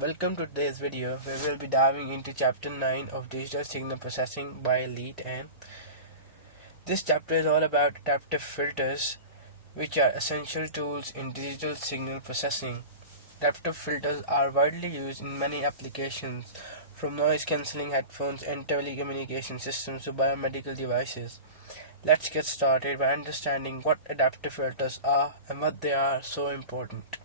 Welcome to today's video where we'll be diving into chapter 9 of digital signal processing by Lead and this chapter is all about adaptive filters which are essential tools in digital signal processing. Adaptive filters are widely used in many applications from noise cancelling headphones and telecommunication systems to biomedical devices. Let's get started by understanding what adaptive filters are and what they are so important.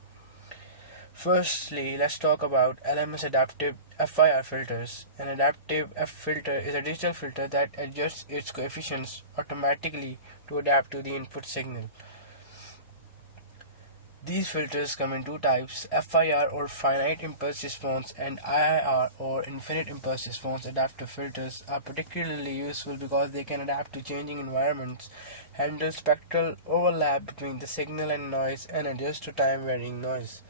Firstly, let's talk about LMS adaptive FIR filters. An adaptive F filter is a digital filter that adjusts its coefficients automatically to adapt to the input signal. These filters come in two types, FIR or finite impulse response and IIR or infinite impulse response. Adaptive filters are particularly useful because they can adapt to changing environments, handle spectral overlap between the signal and noise, and adjust to time varying noise.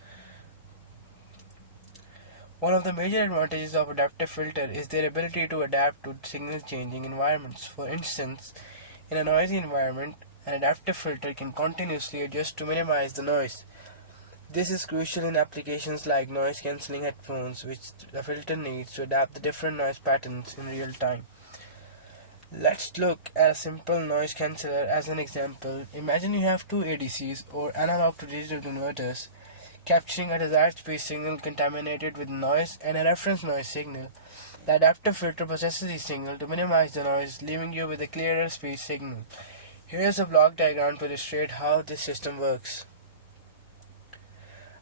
One of the major advantages of adaptive filter is their ability to adapt to signal changing environments. For instance, in a noisy environment, an adaptive filter can continuously adjust to minimize the noise. This is crucial in applications like noise cancelling headphones, which the filter needs to adapt the different noise patterns in real time. Let's look at a simple noise canceller as an example. Imagine you have two ADCs or analog to digital converters capturing a desired speech signal contaminated with noise and a reference noise signal. The adaptive filter processes the signal to minimize the noise, leaving you with a clearer speech signal. Here's a block diagram to illustrate how this system works.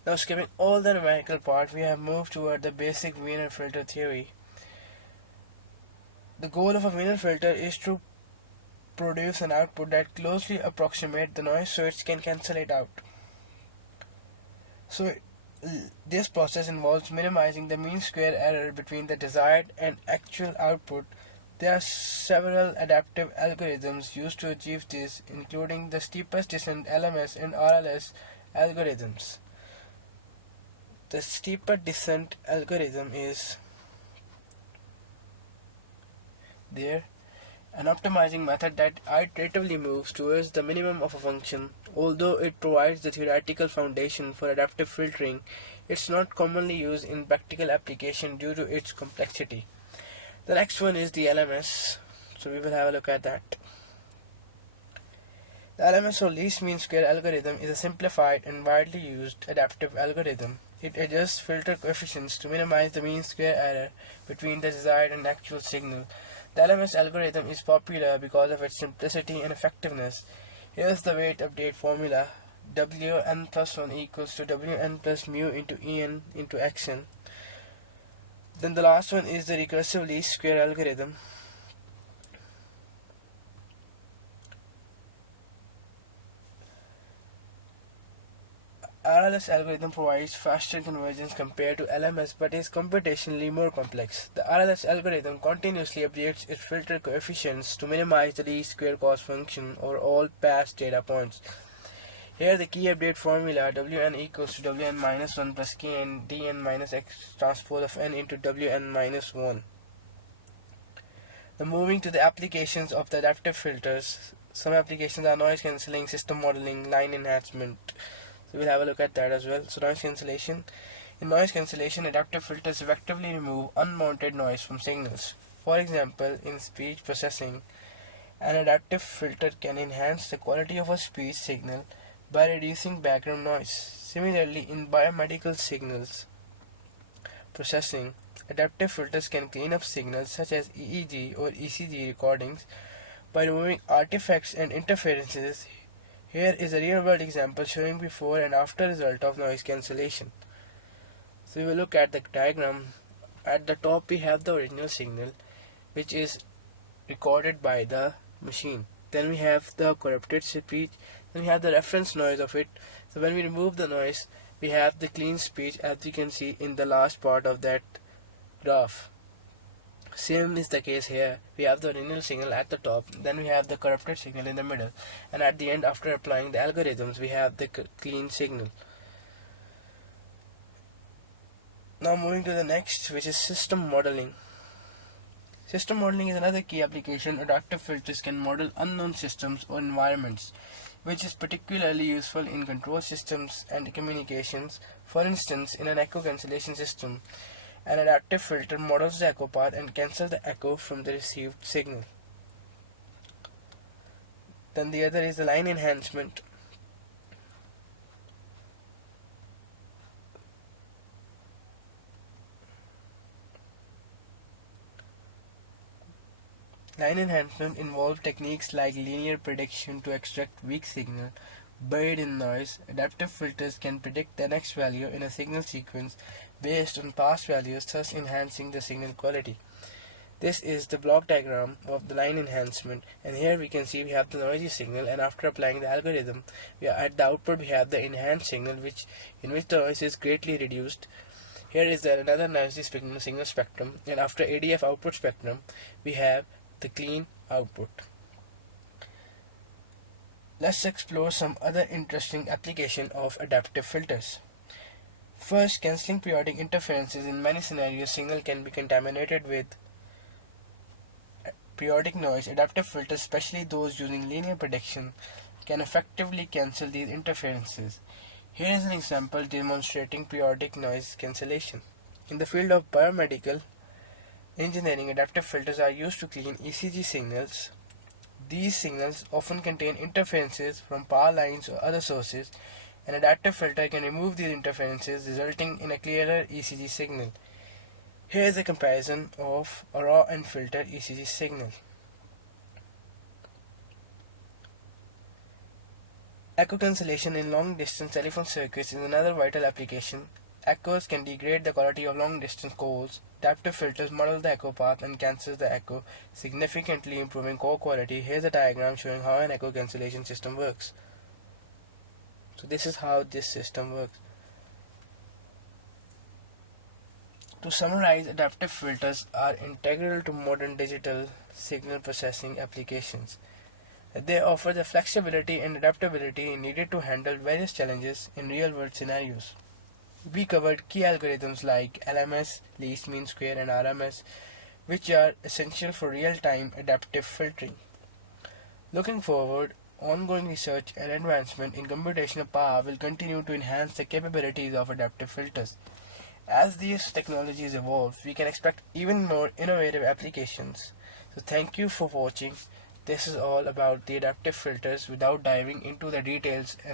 Now, skipping all the numerical part, we have moved toward the basic Wiener filter theory. The goal of a Wiener filter is to produce an output that closely approximates the noise so it can cancel it out. So this process involves minimizing the mean square error between the desired and actual output. There are several adaptive algorithms used to achieve this, including the steepest descent LMS and RLS algorithms. The steepest descent algorithm is there, an optimizing method that iteratively moves towards the minimum of a function. Although it provides the theoretical foundation for adaptive filtering, it's not commonly used in practical application due to its complexity. The next one is the LMS, so we will have a look at that. The LMS or least mean square algorithm is a simplified and widely used adaptive algorithm. It adjusts filter coefficients to minimize the mean square error between the desired and actual signal. The LMS algorithm is popular because of its simplicity and effectiveness. Here's the weight update formula. Wn plus 1 equals to Wn plus mu into En into Xn. Then the last one is the recursive least square algorithm. RLS algorithm provides faster convergence compared to LMS but is computationally more complex. The RLS algorithm continuously updates its filter coefficients to minimize the least square cost function over all past data points. Here the key update formula Wn equals to Wn minus 1 plus Kn Dn minus X transpose of n into Wn minus 1. Now moving to the applications of the adaptive filters. Some applications are noise cancelling, system modeling, line enhancement. So we'll have a look at that as well. So noise cancellation. In noise cancellation, adaptive filters effectively remove unwanted noise from signals. For example, in speech processing, an adaptive filter can enhance the quality of a speech signal by reducing background noise. Similarly, in biomedical signals processing, adaptive filters can clean up signals such as EEG or ECG recordings by removing artifacts and interferences. Here is a real-world example showing before and after result of noise cancellation. So we will look at the diagram. At the top we have the original signal which is recorded by the machine. Then we have the corrupted speech. Then we have the reference noise of it. So when we remove the noise, we have the clean speech as you can see in the last part of that graph. Same is the case here. We have the original signal at the top, then we have the corrupted signal in the middle, and at the end, after applying the algorithms, we have the clean signal. Now moving to the next, which is system modeling. System modeling is another key application. Adaptive filters can model unknown systems or environments. which is particularly useful in control systems and communications. For instance, in an echo cancellation system, an adaptive filter models the echo path and cancels the echo from the received signal. Then the other is the line enhancement. Line enhancement involves techniques like linear prediction to extract weak signal buried in noise. Adaptive filters can predict the next value in a signal sequence based on past values, thus enhancing the signal quality. This is the block diagram of the line enhancement, and here we can see we have the noisy signal, and after applying the algorithm, at the output we have the enhanced signal, in which the noise is greatly reduced. Here is another noisy signal spectrum, and after ADF output spectrum, we have the clean output. Let's explore some other interesting application of adaptive filters. First, cancelling periodic interferences. In many scenarios, signal can be contaminated with periodic noise. Adaptive filters, especially those using linear prediction, can effectively cancel these interferences. Here is an example demonstrating periodic noise cancellation. In the field of biomedical engineering, adaptive filters are used to clean ECG signals. These signals often contain interferences from power lines or other sources. An adaptive filter can remove these interferences, resulting in a clearer ECG signal. Here is a comparison of a raw and filtered ECG signal. Echo cancellation in long-distance telephone circuits is another vital application. Echoes can degrade the quality of long-distance calls. Adaptive filters model the echo path and cancels the echo, significantly improving call quality. Here's a diagram showing how an echo cancellation system works. So this is how this system works. To summarize, adaptive filters are integral to modern digital signal processing applications. They offer the flexibility and adaptability needed to handle various challenges in real-world scenarios. We covered key algorithms like LMS, least mean square, and RMS, which are essential for real-time adaptive filtering. Looking forward, ongoing research and advancement in computational power will continue to enhance the capabilities of adaptive filters. As these technologies evolve, we can expect even more innovative applications. So thank you for watching. This is all about the adaptive filters without diving into the details and